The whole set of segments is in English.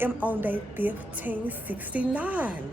am on day 1569.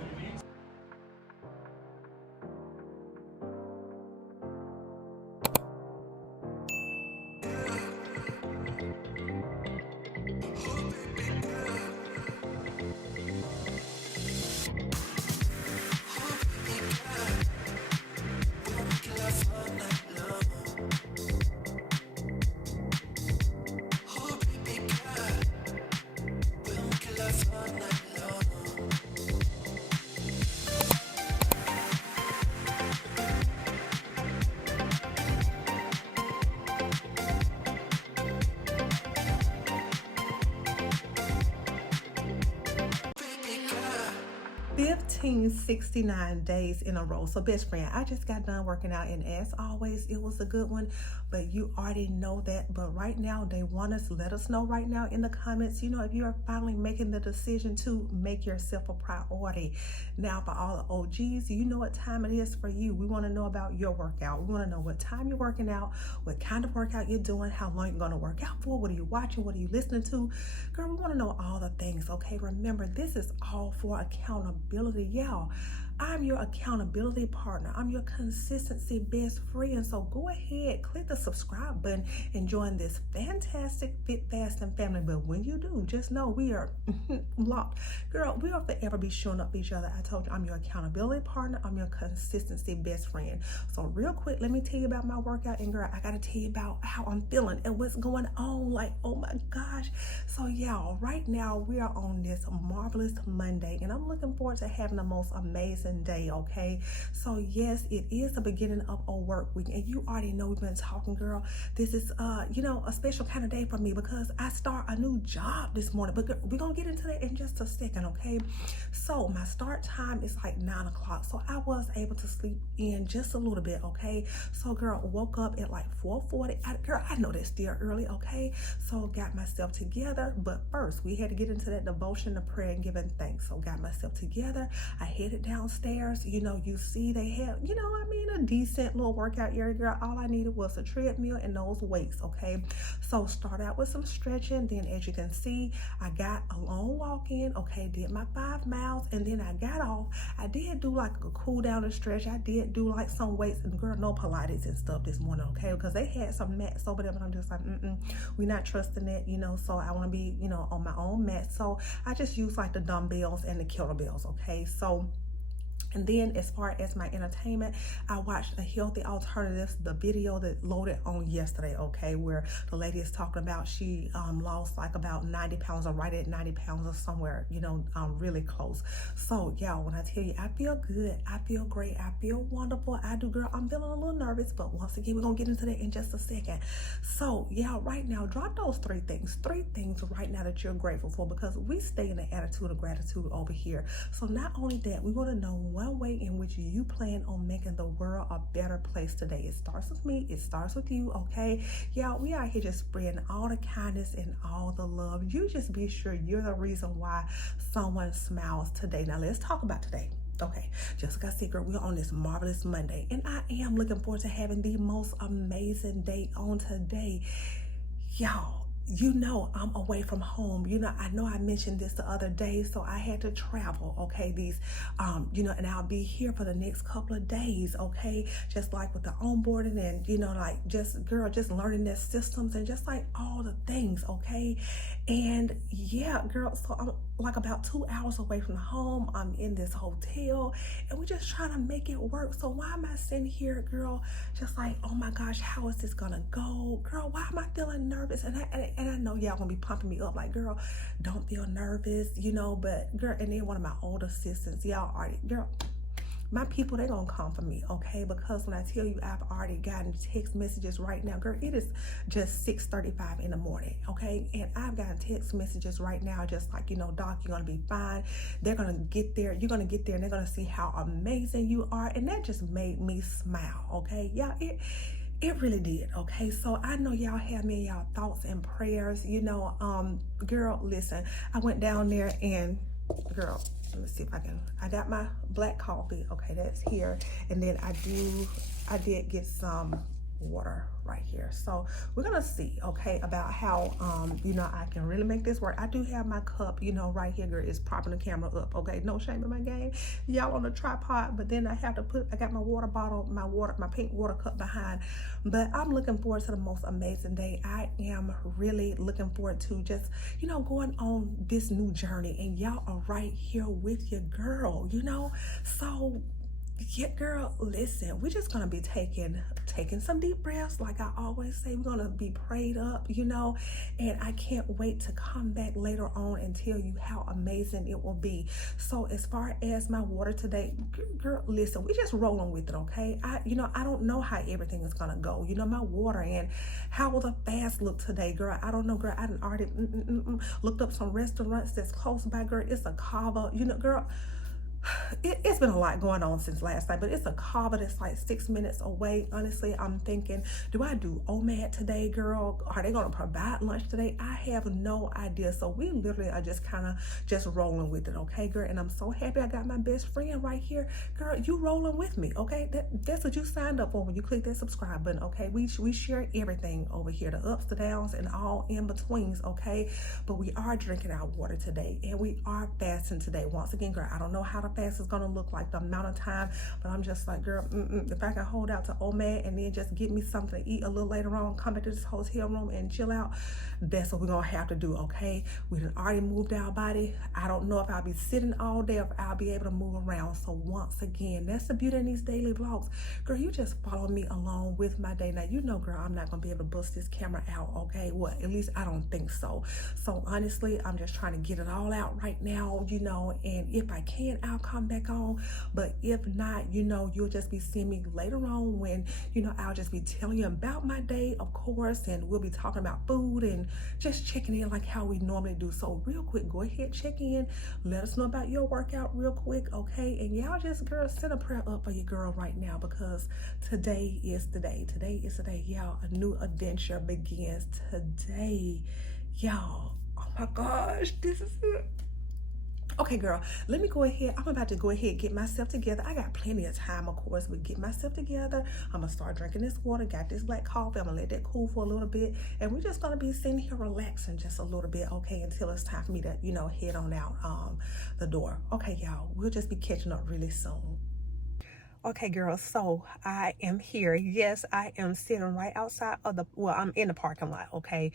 $15.69 days in a row. So best friend, I just got done working out, and as always, it was a good one, but you already know that. But right now, they want us, let us know right now in the comments, if you are finally making the decision to make yourself a priority. Now, for all the OGs, you know what time it is for you. We want to know about your workout. We want to know what time you're working out, what kind of workout you're doing, how long you're going to work out for, what are you watching, what are you listening to. Girl, we want to know all the things, okay? Remember, this is all for accountability, y'all. I'm your accountability partner. I'm your consistency best friend. So go ahead, click the subscribe button and join this fantastic Fit Fasting family. But when you do, just know we are locked. Girl, we will forever be showing up for each other. I told you, I'm your accountability partner. I'm your consistency best friend. So real quick, let me tell you about my workout. And girl, I got to tell you about how I'm feeling and what's going on. Like, oh my gosh. So y'all, right now we are on this marvelous Monday, and I'm looking forward to having the most amazing day, okay? So yes, it is the beginning of a work week, and you already know we've been talking, girl. This is a special kind of day for me because I start a new job this morning, but girl, we're gonna get into that in just a second, okay? So my start time is like 9 o'clock, so I was able to sleep in just a little bit, okay? So girl, woke up at like 4:40. Girl, I know that's still early, okay? So got myself together, but first we had to get into that devotion, the prayer, and giving thanks. So got myself together. I headed downstairs. You see they have, a decent little workout area, girl. All I needed was a treadmill and those weights, okay? So start out with some stretching. Then as you can see, I got a long walk in, okay? Did my 5 miles, and then I got off. I did do like a cool down and stretch. I did do like some weights, and girl, no Pilates and stuff this morning, okay? Because they had some mats over there, but I'm just like, we're not trusting that, so I want to be, on my own mat. So I just use like the dumbbells and the kettlebells, okay? So, and then as far as my entertainment, I watched a healthy alternatives, the video that loaded on yesterday, okay, where the lady is talking about she lost like about 90 pounds or right at 90 pounds or somewhere, really close. So yeah, when I tell you, I feel good, I feel great, I feel wonderful. I do, girl. I'm feeling a little nervous, but once again, we're gonna get into that in just a second. So yeah, right now, drop those three things right now that you're grateful for, because we stay in the attitude of gratitude over here. So not only that, we want to know one way in which you plan on making the world a better place today. It starts with me. It starts with you, okay? Y'all, we out here just spreading all the kindness and all the love. You just be sure you're the reason why someone smiles today. Now, let's talk about today. Okay, just like I said, girl, we're on this marvelous Monday, and I am looking forward to having the most amazing day on today. Y'all, I'm away from home. I know I mentioned this the other day, so I had to travel, okay, and I'll be here for the next couple of days, okay, just like with the onboarding and, just learning their systems and just like all the things, okay. And yeah, girl, so I'm like about 2 hours away from home. I'm in this hotel, and we're just trying to make it work. So why am I sitting here, girl, just like, oh my gosh, how is this gonna go? Girl, why am I feeling nervous? And I know y'all gonna be pumping me up like, girl, don't feel nervous, but girl, and then one of my old assistants, y'all already, girl, my people, they gonna come for me, okay? Because when I tell you I've already gotten text messages right now, girl, it is just 6:35 in the morning, okay? And I've gotten text messages right now just like, Doc, you're gonna be fine. They're gonna get there. You're gonna get there, and they're gonna see how amazing you are. And that just made me smile, okay? Yeah, it really did, okay? So I know y'all have me in y'all thoughts and prayers, girl, listen, I went down there and, girl, let me see if I got my black coffee, okay, that's here. And then I did get some water right here. So we're gonna see, okay, about how you know, I can really make this work. I do have my cup, you know, right here, girl, is propping the camera up, okay? No shame in my game, y'all, on the tripod. But then I have to put, I got my water bottle, my pink water cup behind. But I'm looking forward to the most amazing day. I am really looking forward to just, you know, going on this new journey, and y'all are right here with your girl, you know. So yeah, girl, listen, we're just gonna be taking some deep breaths. Like I always say, we're gonna be prayed up, you know, and I can't wait to come back later on and tell you how amazing it will be. So as far as my water today, girl, listen, we just rolling with it, okay? You know, I don't know how everything is gonna go, you know, my water, and how will the fast look today, girl? I don't know, girl. I done already looked up some restaurants that's close by, girl. It's a Cava, you know, girl. It's been a lot going on since last night, but it's a Cava that's like 6 minutes away. Honestly, I'm thinking, do I do OMAD today, girl? Are they gonna provide lunch today? I have no idea. So we literally are just kind of just rolling with it, okay, girl? And I'm so happy I got my best friend right here, girl. You rolling with me, okay? That's what you signed up for when you click that subscribe button, okay? We share everything over here, the ups, the downs, and all in betweens, okay? But we are drinking our water today, and we are fasting today. Once again, girl, I don't know how the fast is gonna look like, the amount of time, but I'm just like, girl, if I can hold out to OMAD and then just get me something to eat a little later on, come back to this hotel room and chill out, that's what we're gonna have to do, okay? We done already moved our body. I don't know if I'll be sitting all day or if I'll be able to move around. So once again, that's the beauty in these daily vlogs, girl. You just follow me along with my day. Now, you know, girl, I'm not gonna be able to bust this camera out, okay? Well, at least I don't think so. So honestly, I'm just trying to get it all out right now, you know, and if I can, I'll come back on. But if not, you know, you'll just be seeing me later on when, you know, I'll just be telling you about my day, of course, and we'll be talking about food and just checking in like how we normally do. So real quick, go ahead, check in, let us know about your workout real quick, okay? And y'all just, girl, send a prayer up for your girl right now, because today is the day. Today is the day, y'all. A new adventure begins today, y'all. Oh my gosh, this is it. Okay, girl, let me go ahead. I'm about to go ahead and get myself together. I got plenty of time, of course, but get myself together. I'm gonna start drinking this water. Got this black coffee. I'm gonna let that cool for a little bit, and we're just gonna be sitting here relaxing just a little bit, okay, until it's time for me to, you know, head on out the door. Okay, y'all, we'll just be catching up really soon. Okay, girls, so I am here. Yes, I am sitting right outside of I'm in the parking lot, okay?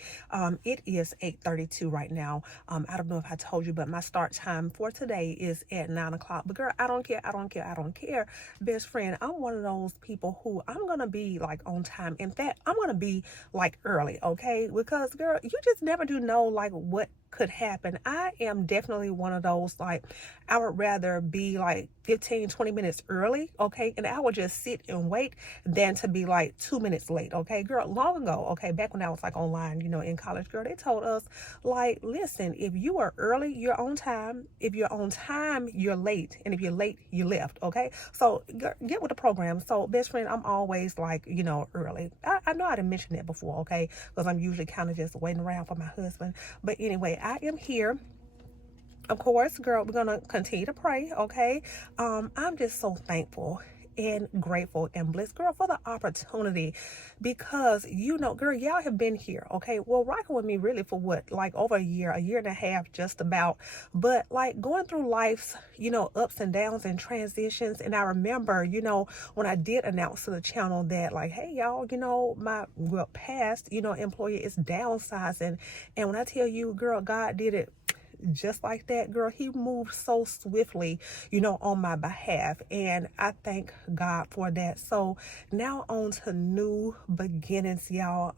It is 8:32 right now. I don't know if I told you, but my start time for today is at 9 o'clock. But girl, I don't care. Best friend, I'm one of those people who I'm going to be like on time. In fact, I'm going to be like early, okay? Because girl, you just never do know like what could happen. I am definitely one of those, like, I would rather be like 15-20 minutes early, okay, and I would just sit and wait than to be like 2 minutes late, okay, girl. Long ago, okay, back when I was like online, you know, in college, girl, they told us, like, listen, if you are early, you're on time. If you're on time, you're late, and if you're late, you left, okay? So get with the program. So best friend, I'm always like, you know, early. I know I didn't mention that before, okay, because I'm usually kind of just waiting around for my husband. But anyway, I am here. Of course, girl, we're gonna continue to pray, okay? I'm just so thankful and grateful and blessed, girl, for the opportunity, because, you know, girl, y'all have been here, okay? Well, rocking with me really for what, like over a year and a half, just about. But like going through life's, you know, ups and downs and transitions. And I remember, you know, when I did announce to the channel that, like, hey, y'all, you know, my past, you know, employer is downsizing. And when I tell you, girl, God did it just like that, girl. He moved so swiftly, you know, on my behalf, and I thank God for that. So now on to new beginnings, y'all.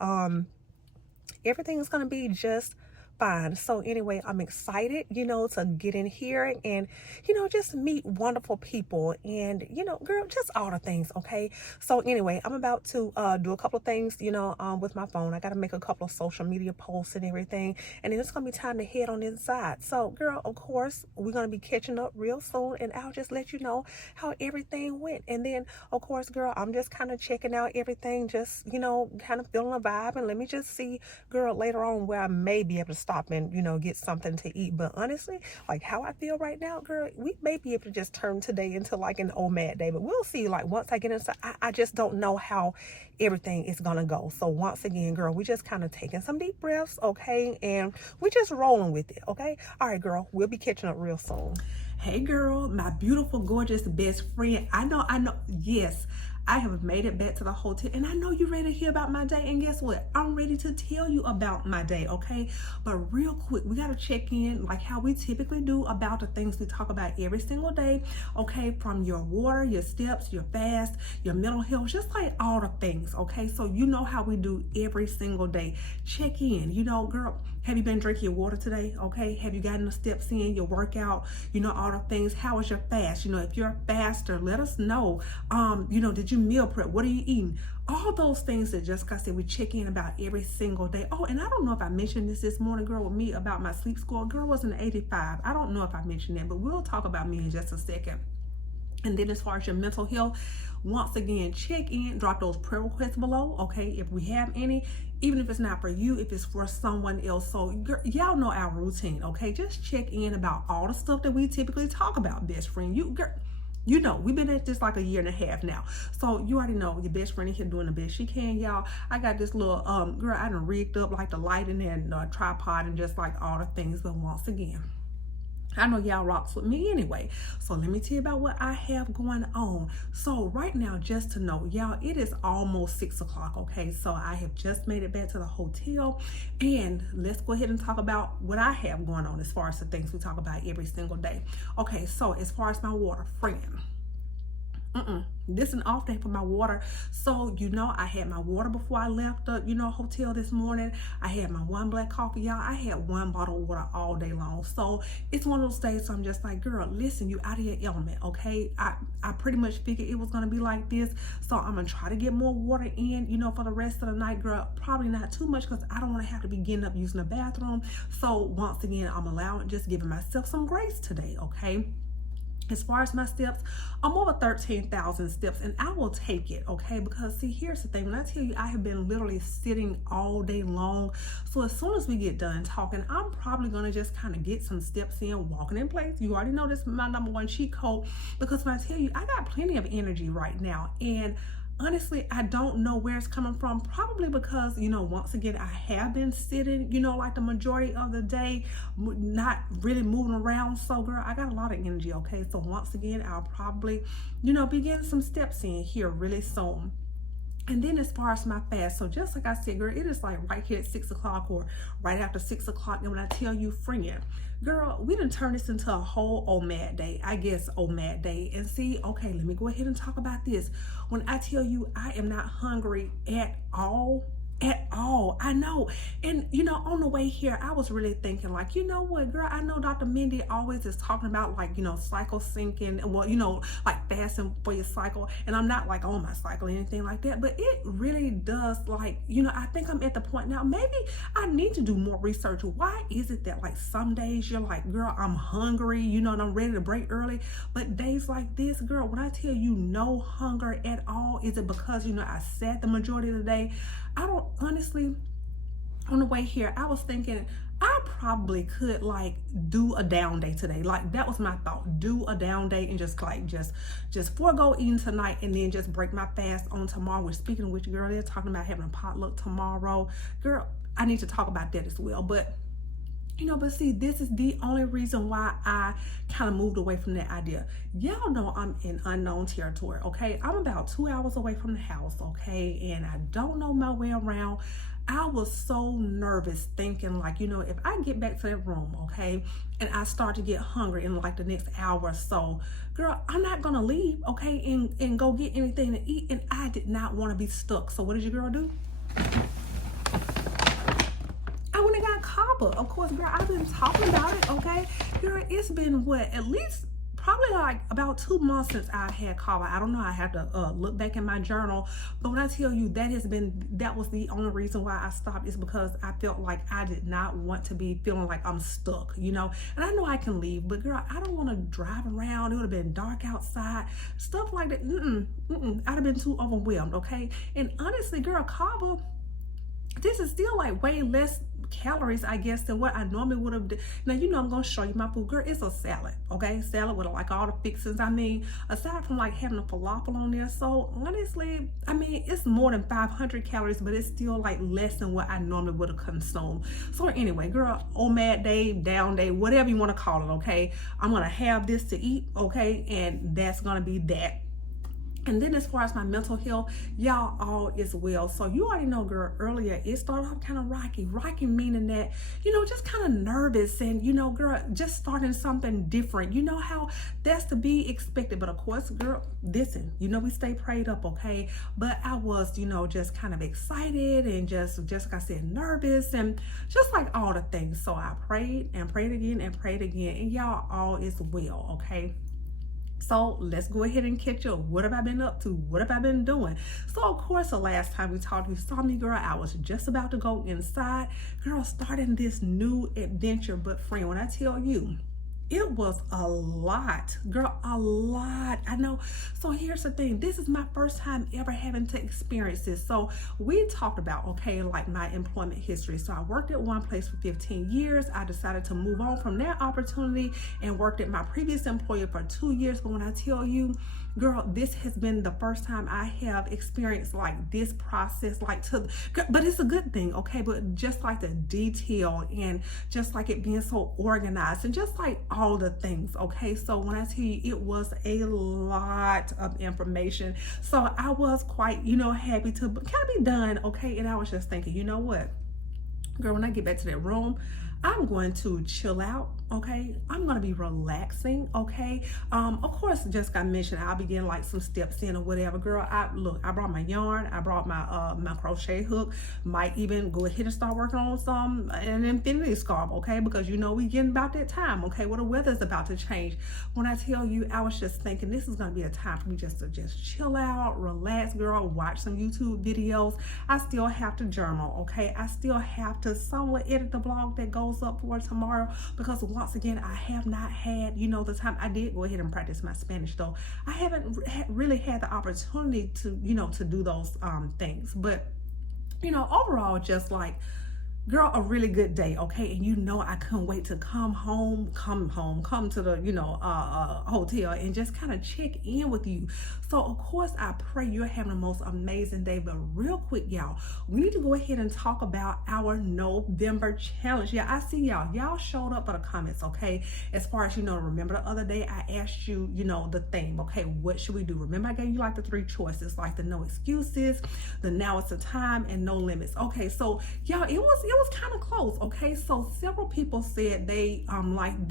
Everything is gonna be just fine. So anyway, I'm excited, you know, to get in here and, you know, just meet wonderful people and, you know, girl, just all the things, okay? So anyway, I'm about to do a couple of things, you know, with my phone. I got to make a couple of social media posts and everything, and then it's gonna be time to head on inside. So girl, of course, we're gonna be catching up real soon, and I'll just let you know how everything went. And then of course, girl, I'm just kind of checking out everything, just, you know, kind of feeling a vibe, and let me just see, girl, later on where I may be able to stop and, you know, get something to eat. But honestly, like how I feel right now, girl, we may be able to just turn today into like an OMAD day, but we'll see. Like once I get inside, I just don't know how everything is gonna go. So once again, girl, we just kind of taking some deep breaths, okay? And we just rolling with it, okay? All right, girl, we'll be catching up real soon. Hey girl, my beautiful, gorgeous best friend. I know, yes, I have made it back to the hotel, and I know you're ready to hear about my day. And guess what? I'm ready to tell you about my day, okay? But real quick, we got to check in like how we typically do about the things we talk about every single day, okay? From your water, your steps, your fast, your mental health, just like all the things, okay? So you know how we do every single day. Check in, you know, girl, have you been drinking your water today, okay? Have you gotten the steps in, your workout, you know, all the things? How is your fast? You know, if you're a faster, let us know. You know, did you meal prep? What are you eating? All those things that Jessica said we check in about every single day. Oh, and I don't know if I mentioned this morning, girl, with me about my sleep score. Girl was an 85. I don't know if I mentioned that, but we'll talk about me in just a second. And then as far as your mental health, once again, check in, drop those prayer requests below, okay, if we have any, even if it's not for you, if it's for someone else. So y'all know our routine, okay? Just check in about all the stuff that we typically talk about, best friend. You know, we've been at this like a year and a half now. So you already know your best friend here doing the best she can, y'all. I got this little, girl, I done rigged up like the lighting and tripod and just like all the things. But once again, I know y'all rocks with me anyway. So let me tell you about what I have going on. So right now, just to know, y'all, it is almost 6 o'clock, okay? So I have just made it back to the hotel. And let's go ahead and talk about what I have going on as far as the things we talk about every single day. Okay, so as far as my water, friend. This is an off day for my water. So, you know, I had my water before I left the, you know, hotel this morning. I had my one black coffee, y'all. I had one bottle of water all day long. So it's one of those days, so I'm just like, girl, listen, you out of your element, okay? I pretty much figured it was going to be like this. So I'm going to try to get more water in, you know, for the rest of the night, girl. Probably not too much because I don't want to have to be getting up using the bathroom. So once again, I'm allowing, just giving myself some grace today, okay? As far as my steps, I'm over 13,000 steps, and I will take it, okay? Because see, here's the thing. When I tell you I have been literally sitting all day long, so as soon as we get done talking, I'm probably gonna just kind of get some steps in, walking in place. You already know this is my number one cheat code, because when I tell you, I got plenty of energy right now, and honestly, I don't know where it's coming from. Probably because, you know, once again, I have been sitting, you know, like the majority of the day, not really moving around. So, girl, I got a lot of energy, okay? So, once again, I'll probably, you know, be getting some steps in here really soon. And then as far as my fast, so just like I said, girl, it is like right here at 6 o'clock or right after 6 o'clock. And when I tell you, friend, girl, we done turned this into a whole OMAD day, I guess OMAD day. And see, okay, let me go ahead and talk about this. When I tell you I am not hungry at all, I know. And you know, on the way here, I was really thinking like, you know what, girl, I know Dr. Mindy always is talking about like, you know, cycle syncing and, well, you know, like fasting for your cycle. And I'm not like on my cycle or anything like that, but it really does, like, you know, I think I'm at the point now, maybe I need to do more research. Why is it that like some days you're like, girl, I'm hungry, you know, and I'm ready to break early, but days like this, girl, when I tell you no hunger at all, is it because, you know, I sat the majority of the day? I don't, honestly, on the way here, I was thinking I probably could like do a down day today. Like that was my thought, do a down day and just like, just forego eating tonight and then just break my fast on tomorrow. We're speaking of which, girl, they're talking about having a potluck tomorrow. Girl, I need to talk about that as well. But you know, but see, this is the only reason why I kind of moved away from that idea. Y'all know I'm in unknown territory, okay? I'm about 2 hours away from the house, okay? And I don't know my way around. I was so nervous thinking like, you know, if I get back to that room, okay, and I start to get hungry in like the next hour or so, girl, I'm not gonna leave, okay, and go get anything to eat. And I did not want to be stuck. So what did your girl do? I went and got Kava. Of course, girl, I've been talking about it, okay? Girl, it's been what, at least probably like about 2 months since I had Kava. I don't know, I have to look back in my journal. But when I tell you that was the only reason why I stopped, is because I felt like I did not want to be feeling like I'm stuck, you know? And I know I can leave, but girl, I don't want to drive around. It would have been dark outside, stuff like that. I'd have been too overwhelmed, okay? And honestly, girl, Kava, this is still like way less calories, I guess, than what I normally would have. Now, you know, I'm gonna show you my food, girl. It's a salad, okay? Salad with like all the fixings. I mean, aside from like having a falafel on there, so honestly, I mean, it's more than 500 calories, but it's still like less than what I normally would have consumed. So anyway, girl, OMAD day, down day, whatever you want to call it, okay? I'm gonna have this to eat, okay? And that's gonna be that. And then as far as my mental health, y'all, all is well. So you already know, girl, earlier it started off kind of rocky. Rocky meaning that, you know, just kind of nervous and, you know, girl, just starting something different. You know how that's to be expected. But of course, girl, listen, you know, we stay prayed up, okay? But I was, you know, just kind of excited and just like I said, nervous and just like all the things. So I prayed and prayed again and prayed again. And y'all, all is well, okay? So let's go ahead and catch up. What have I been up to? What have I been doing? So of course, the last time we talked, you saw me, girl, I was just about to go inside, girl, starting this new adventure. But friend, when I tell you, it was a lot, girl, a lot. I know. So here's the thing. This is my first time ever having to experience this. So we talked about, okay, like my employment history. So I worked at one place for 15 years. I decided to move on from that opportunity and worked at my previous employer for 2 years. But when I tell you, girl, this has been the first time I have experienced like this process, but it's a good thing, okay? But just like the detail and just like it being so organized and just like all the things, okay? So when I tell you, it was a lot of information. So I was quite, you know, happy to kind of be done, okay? And I was just thinking, you know what, girl, when I get back to that room, I'm going to chill out, okay? I'm gonna be relaxing, okay? Of course, just got mentioned, I'll be getting like some steps in or whatever. Girl, I brought my yarn, I brought my my crochet hook, might even go ahead and start working on an infinity scarf, okay? Because you know we getting about that time, okay? Well, the weather's about to change. When I tell you, I was just thinking this is gonna be a time for me just to chill out, relax, girl, watch some YouTube videos. I still have to journal, okay? I still have to somewhat edit the blog that goes up for tomorrow, because once again, I have not had, you know, the time. I did go ahead and practice my Spanish, though I haven't really had the opportunity to, you know, to do those things. But you know, overall, just like, girl, a really good day, okay? And you know, I couldn't wait to come to the, you know, hotel and just kind of check in with you. So of course, I pray you're having the most amazing day. But real quick, y'all, we need to go ahead and talk about our November challenge. Yeah, I see y'all showed up for the comments, okay? As far as, you know, remember the other day I asked you, you know, the theme, okay? What should we do? Remember, I gave you like the 3 choices, like the no excuses, the now it's the time, and no limits. Okay, so y'all, it was kind of close, okay? So several people said they like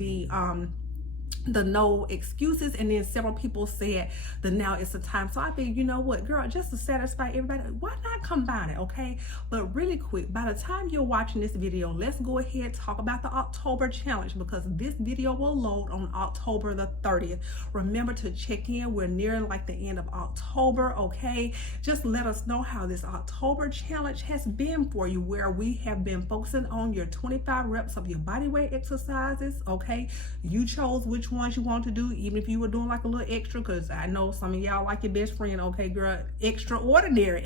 the no excuses, and then several people said the now is the time. So I think, you know what, girl, just to satisfy everybody, why not combine it, okay? But really quick, by the time you're watching this video, let's go ahead and talk about the October challenge, because this video will load on October the 30th. Remember to check in. We're nearing like the end of October, okay? Just let us know how this October challenge has been for you, where we have been focusing on your 25 reps of your body weight exercises, okay? You chose which ones you want to do, even if you were doing like a little extra, because I know some of y'all like your best friend, okay, girl, extraordinary,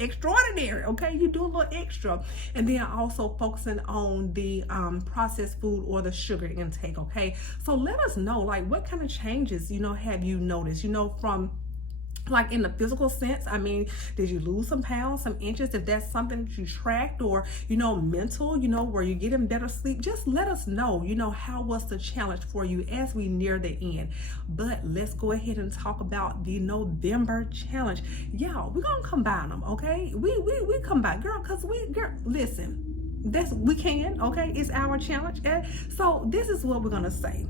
okay? You do a little extra. And then also focusing on the processed food or the sugar intake, okay? So let us know, like, what kind of changes, you know, have you noticed, you know, from like in the physical sense? I mean, did you lose some pounds, some inches, if that's something that you tracked? Or, you know, mental, you know, were you getting better sleep? Just let us know, you know, how was the challenge for you as we near the end. But let's go ahead and talk about the November challenge. Y'all, we're gonna combine them, okay? We combine, girl, because girl, listen, we can, okay? It's our challenge. And so this is what we're gonna say.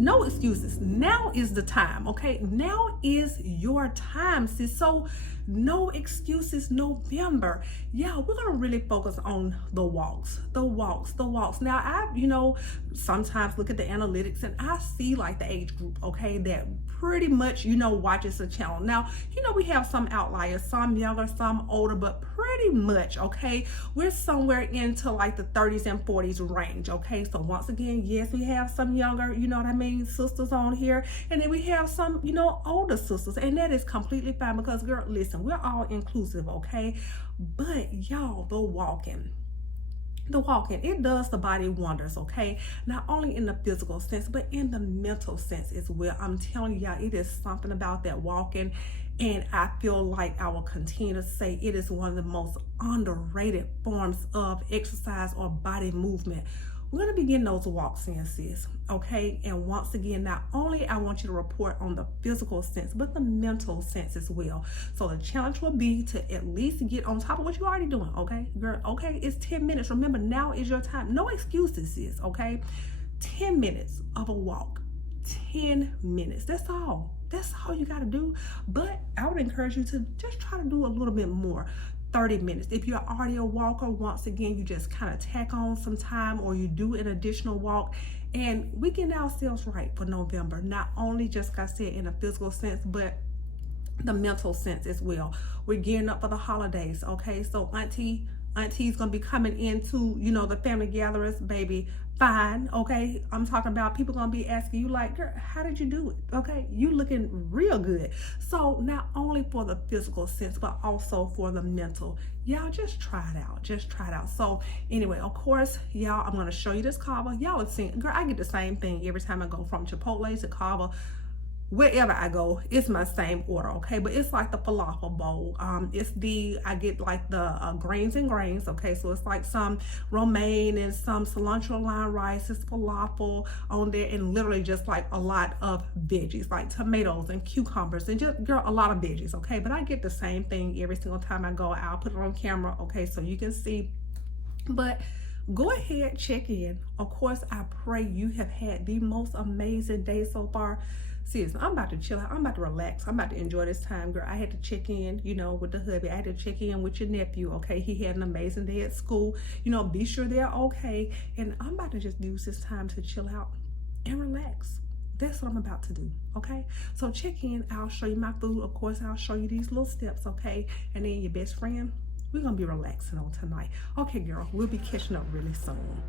No excuses. Now is the time, okay? Now is your time, sis. So no excuses November. Yeah, we're gonna really focus on the walks. Now, I, you know, sometimes look at the analytics and I see like the age group, okay, that pretty much, you know, watches the channel. Now, you know, we have some outliers, some younger, some older, but pretty much, okay, we're somewhere into like the 30s and 40s range, okay? So once again, yes, we have some younger, you know what I mean, sisters on here, and then we have some, you know, older sisters, and that is completely fine, because girl, listen, we're all inclusive, okay? But y'all, the walking, the walking, it does the body wonders, okay? Not only in the physical sense, but in the mental sense as well. I'm telling you, y'all, it is something about that walking. And I feel like I will continue to say it is one of the most underrated forms of exercise or body movement. We're going to be getting those walks in, sis, okay? And once again, not only I want you to report on the physical sense, but the mental sense as well. So the challenge will be to at least get on top of what you're already doing, okay? Girl, okay, it's 10 minutes. Remember, now is your time. No excuses, sis, okay? 10 minutes of a walk. 10 minutes. That's all. That's all you got to do. But I would encourage you to just try to do a little bit more. 30 minutes. If you're already a walker, once again, you just kind of tack on some time, or you do an additional walk, and we get ourselves right for November. Not only just, like I said, in a physical sense, but the mental sense as well. We're gearing up for the holidays, okay? So auntie's gonna be coming into, you know, the family gatherings, baby. Fine, okay? I'm talking about people gonna be asking you like, girl, how did you do it? Okay, you looking real good. So not only for the physical sense, but also for the mental. Y'all just try it out. Just try it out. So anyway, of course, y'all, I'm gonna show you this kava. Y'all have seen, girl, I get the same thing every time I go from Chipotle to kava. Wherever I go, it's my same order, okay? But it's like the falafel bowl. I get like the grains and grains, okay? So it's like some romaine and some cilantro lime rice, it's falafel on there, and literally just like a lot of veggies, like tomatoes and cucumbers, and just, girl, a lot of veggies, okay? But I get the same thing every single time I go. I'll put it on camera, okay, so you can see. But go ahead, check in. Of course, I pray you have had the most amazing day so far. Seriously, I'm about to chill out. I'm about to relax. I'm about to enjoy this time, girl. I had to check in, you know, with the hubby. I had to check in with your nephew, okay? He had an amazing day at school. You know, be sure they're okay. And I'm about to just use this time to chill out and relax. That's what I'm about to do, okay? So check in. I'll show you my food. Of course, I'll show you these little steps, okay? And then your best friend, we're going to be relaxing on tonight. Okay, girl, we'll be catching up really soon.